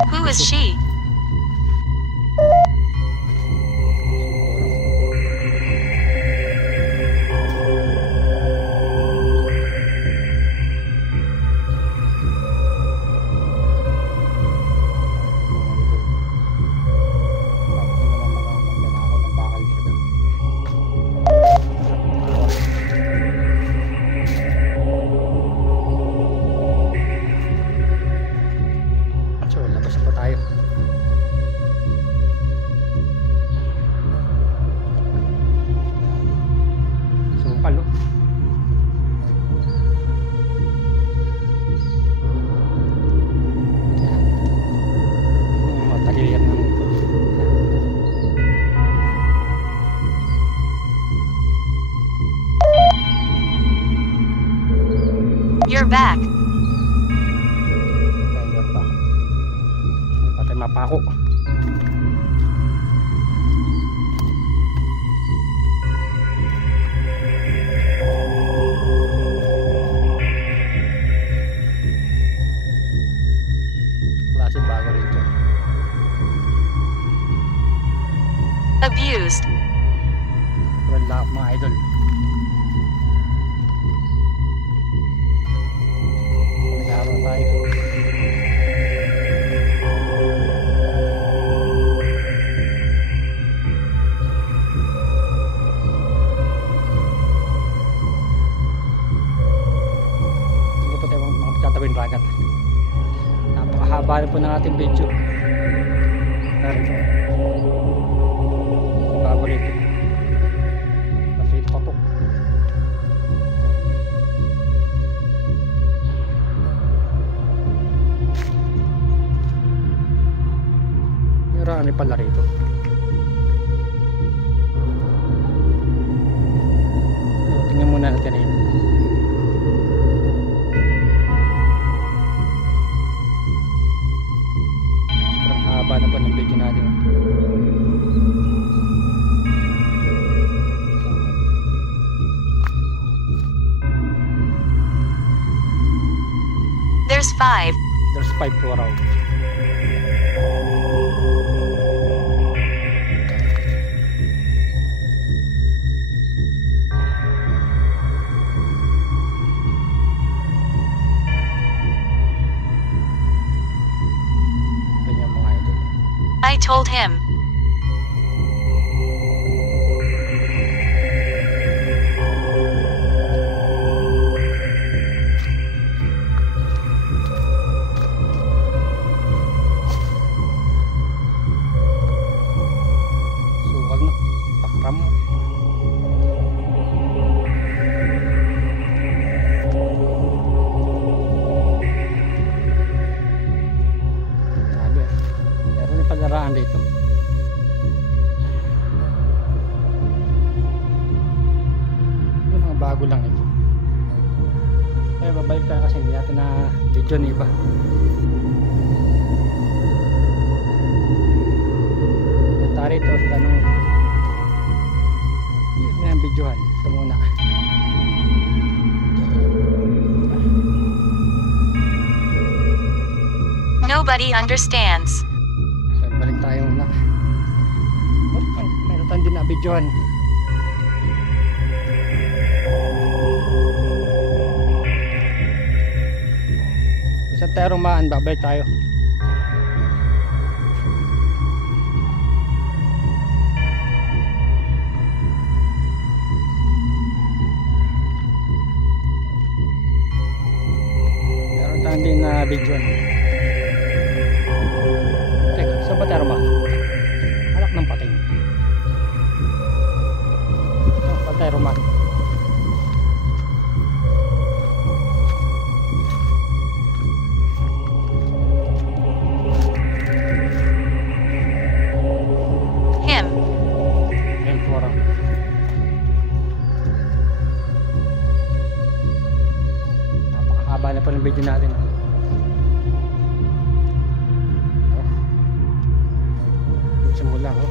Who is she? So, labas na po tayo. Sukal, oh. Matagilian ng You're back. patay mapako. Klase bago rin to. Abused. Wala mga idol. Nag-aaral tayo. Hindi po tayo magtatawin ragat. Napakahaba na po ng ating video. Pero ito. Bago rito. Kasi ito pa po. marami pala rito. So, tingnan muna natin yun. Sobrang haba na pa ng video natin. There's 5. There's 5 po raw. I told him. Suwag na. Pakram mo. Sabi. Meron na palaraan dito. Yung mga bago lang ito. Eh, babalik tayo kasi hindi natin na video na iba. Tari ito sa tanong yun na ang videohan. Ito muna. Nobody understands. So, balik tayo muna. Oh, meron tayong din na videohan. Sa tayo rumaan, babalik tayo. Meron tayong din na videohan. Teka, saan ba tayo rumaan? Anak ng pating. Ito, saan tayo rumaan? Him. Ayan po raw. Napakahaba na pa ng video natin. Simula ko.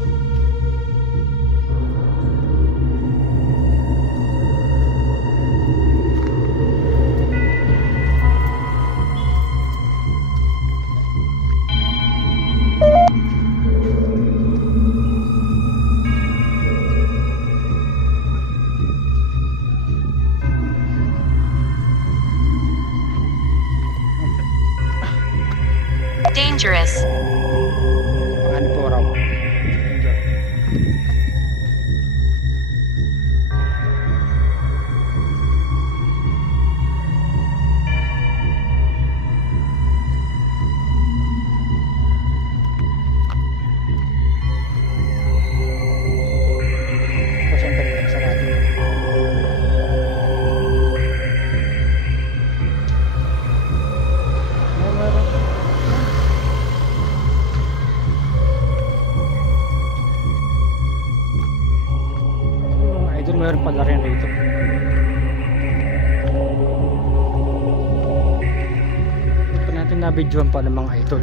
Dangerous. Pangalan po raw. Enjoy. Ito siyempre sarado. Meron pala rin rito. Ito natin na videoan pala mga idol.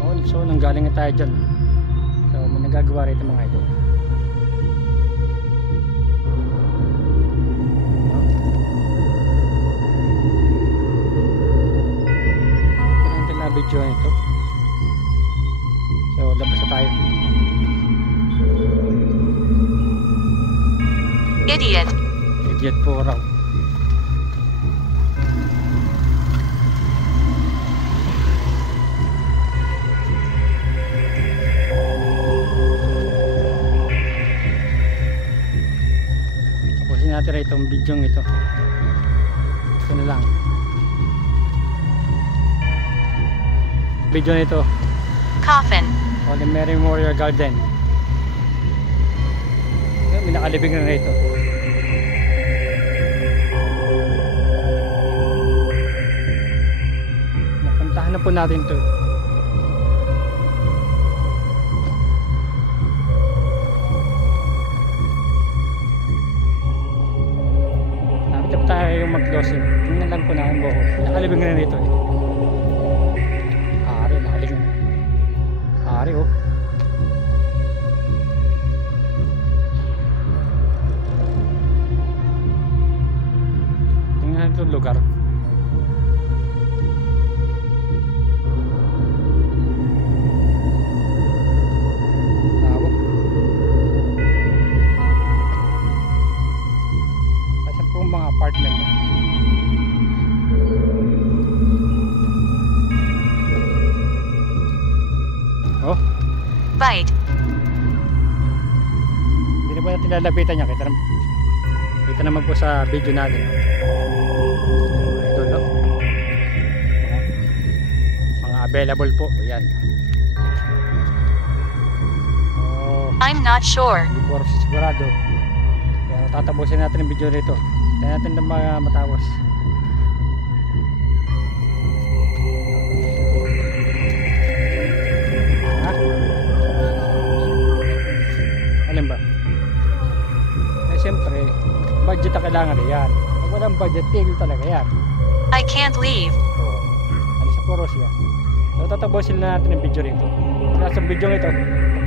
Oh, so nanggaling na tayo dyan. So may nagagawa rito mga idol. Ito natin na videoan ito. So, labas na tayo. Idiot. Idiot po raw. Tapusin natin rin itong video ito. Ito na lang. Video nito. Coffin. Holy Mary Memorial Garden. May nakalibing na rito. po natin to. Tapos tayo yung mag-closing. Tingnan lang po natin buko. Nakalibing na nito eh. Nakalibing. Ari oh. Tingnan ito lugar. Mga apartment. Oh. Bite. Hindi na po natin lalapitan niya. Kita naman po sa video natin. Ito no. Mga available po. Ayan. Oh. I'm not sure. Hindi po sigurado. Pero tatapusin natin ang video rito. Tayo natin na matapos. Ha? Alin ba? Eh siyempre, budget na kailangan na yan. Pag walang budget, tigil talaga yan. I can't leave. Ano sa poros yan? So tatapusin na natin ang video rito. Kaya sa video ito,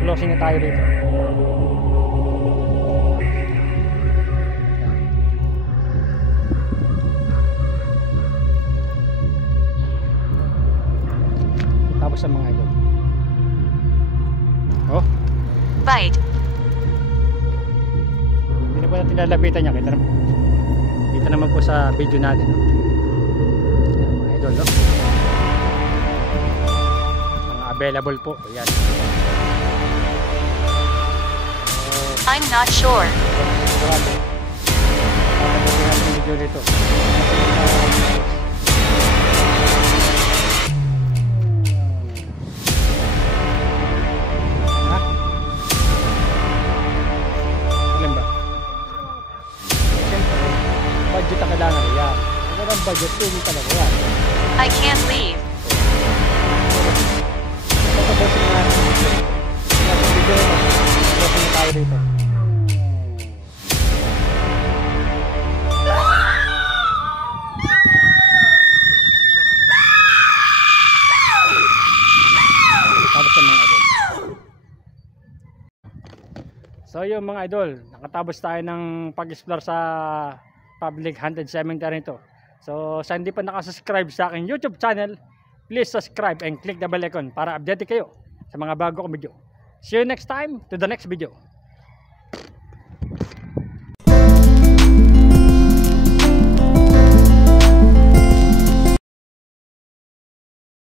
closing na tayo rito. Sa mga idol. Oh. Bite. Hindi na po natin lalapitan niya. Kita naman po sa video natin. Mga idol. No? Mga available po. Ayan. I'm not sure. Sigurado. Tatapusin natin yung video dito. Budget na kailangan na yan. Kung walang budget, tingin talaga yan. I can't leave. Tatapusin na natin video. Nasa video ito. Tatapusin na tayo dito. Tapos sa mga idol. So yung mga idol, nakatapos tayo ng pag-explore sa public haunted cemetery nito. So sa hindi pa nakasubscribe sa aking YouTube channel, please subscribe and click the bell icon para update kayo sa mga bago kong video. See you next time to the next video.